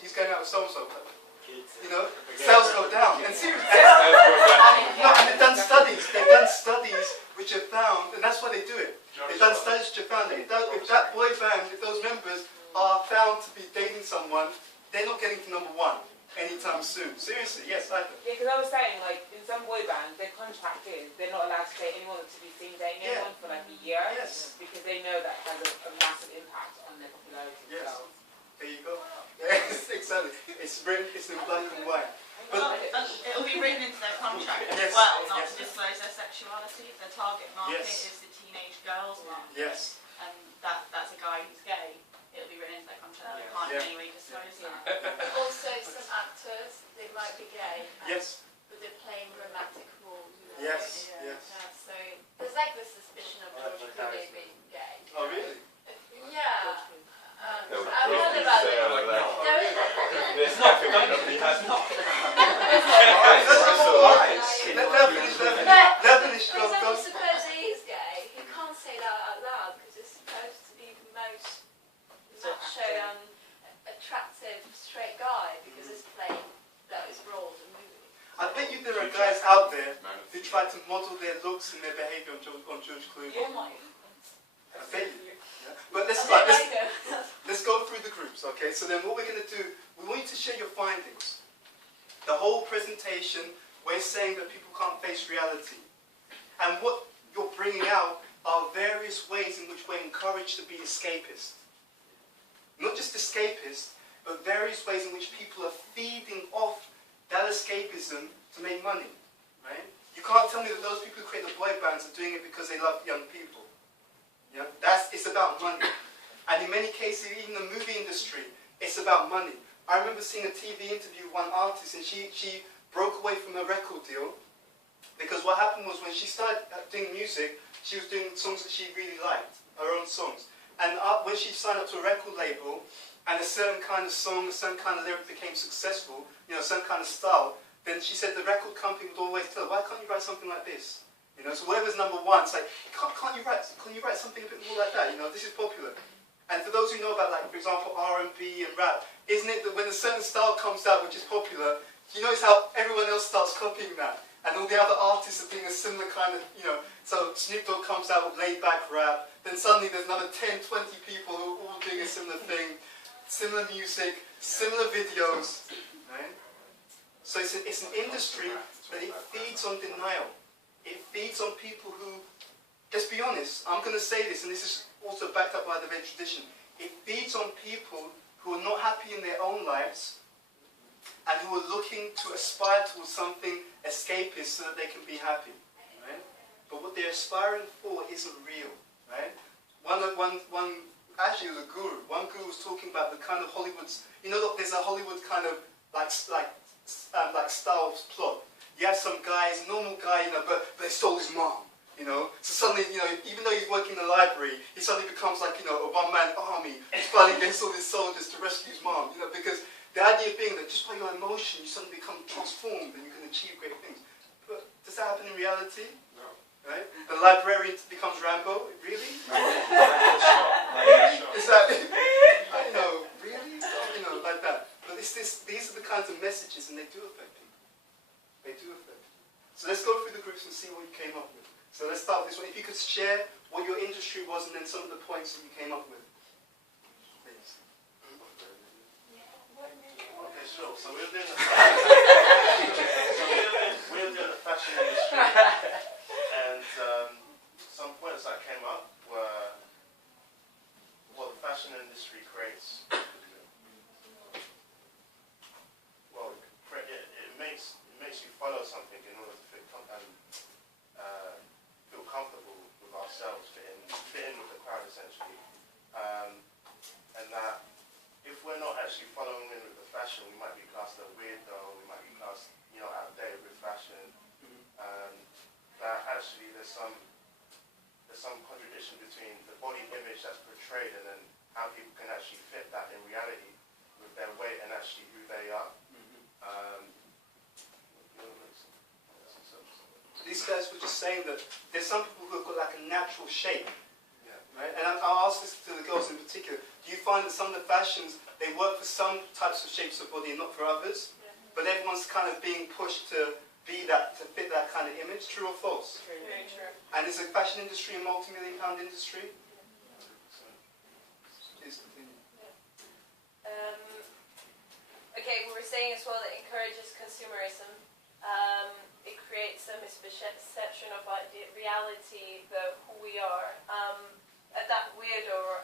he's going out with so-and-so. You know, sales go down. And seriously, and they've done studies which have found, and that's why they do it. They've done studies which have found that if that boy band, if those members are found to be dating someone, they're not getting to #1 anytime soon. Seriously, yes, I do. Yeah, because I was saying, like, in some boy bands, their contract is they're not allowed to date anyone to be seen dating anyone for like a year. Yes. Because they know that has a massive impact on their popularity. Yes. There you go. Yes, exactly. It's written, it's in black and white. But it'll be written into their contract yes, as well, not yes, to disclose their sexuality. Their target market is the teenage girls market. Yes. And that's a guy who's gay. It'll be written into their contract. They can't in any way disclose that. Also, some actors, they might be gay. Yes. But they're playing romantic roles. You know? Yes. Yeah. Yes. So there's like the suspicion of George Clooney being gay. Oh, really? Yeah. I've heard about it. There's not. He has not. For example, suppose he is gay, he can't say that out loud because it's supposed to be the most macho, attractive straight guy because it's playing those roles in movies. I bet you there are guys out there who try to model their looks and their behaviour on George Clooney. Oh my. I bet you. Yeah. But let's go through the groups, okay? So then what we're going to do, we want you to share your findings. The whole presentation, we're saying that people can't face reality. And what you're bringing out are various ways in which we're encouraged to be escapist. Not just escapist, but various ways in which people are feeding off that escapism to make money, right? You can't tell me that those people who create the boy bands are doing it because they love young people. You know, it's about money. And in many cases, even the movie industry, it's about money. I remember seeing a TV interview with one artist, and she broke away from her record deal because what happened was when she started doing music, she was doing songs that she really liked, her own songs. And when she signed up to a record label, and a certain kind of song, a certain kind of lyric became successful, you know, some kind of style, then she said the record company would always tell her, why can't you write something like this? You know, so whatever's #1, it's like, can't you write something a bit more like that? You know, this is popular. And for those who know about, like, for example, R&B and rap, isn't it that when a certain style comes out which is popular, you notice how everyone else starts copying that? And all the other artists are doing a similar kind of, you know, so Snoop Dogg comes out with laid-back rap, then suddenly there's another 10, 20 people who are all doing a similar thing, similar music, similar videos, right? So it's an industry that it feeds on denial. It feeds on people who, let's be honest, I'm going to say this, and this is also backed up by the red tradition, it feeds on people who are not happy in their own lives and who are looking to aspire towards something escapist so that they can be happy, right? But what they're aspiring for isn't real, right? Actually, it was a guru. One guru was talking about the kind of Hollywood's, you know, there's a Hollywood kind of like style plot. You have some guy, he's a normal guy, you know, but they stole his mom, you know. So suddenly, you know, even though he's working in the library, he suddenly becomes like, you know, a one-man army, fighting against all these soldiers to rescue his mom, you know, because the idea being that just by your emotion, you suddenly become transformed and you can achieve great things. But does that happen in reality? No. Right? The librarian becomes Rambo? Really? Is that, I know, really? You know, like that. But these are the kinds of messages, and they do affect people. They do affect people. So let's go through the groups and see what you came up with. So let's start with this one. If you could share what your industry was and then some of the points that you came up with. Please. Okay, sure. So we're doing the fashion industry, and some points that came up were what the fashion industry creates. Well, it makes you follow something in order to feel comfortable with ourselves, fit in with the crowd essentially, and that if we're not actually following in with the fashion, we might be classed as a weirdo, we might be classed, you know, outdated with fashion. That actually there's some contradiction between the body image that's portrayed and then how people can actually fit that in reality with their weight and actually who they are. These guys were just saying that there's some people who have got like a natural shape. Yeah. Right? And I'll ask this to the girls in particular. Do Do you find that some of the fashions, they work for some types of shapes of body and not for others? But everyone's kind of being pushed to be that, to fit that kind of image. True or false? Very true. And is the fashion industry a multi-million-pound industry? Please continue. Okay, we were saying as well that it encourages consumerism. It creates a misperception of like the reality that who we are. That weirdo or